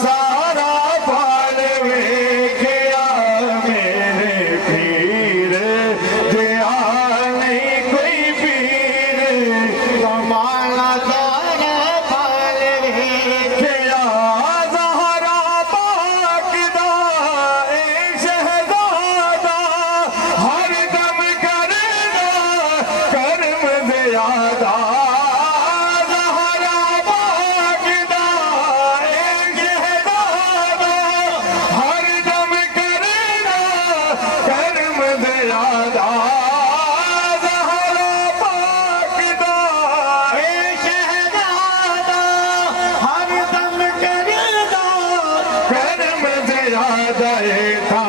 सारा पाल वेखिया मेरे पीर दिया नहीं कोई पीर कमाला सारा पाल वेखिया ज़हरा पाक दा ए शहज़ादा हर दम करदा करम ज़ियादा ज़हरा पाक दा ए शहज़ादा हर दम करदा करम ज़ियादा ज़हरा पाक दा ए शहजादा हर दम करदा करम ज़ियादा था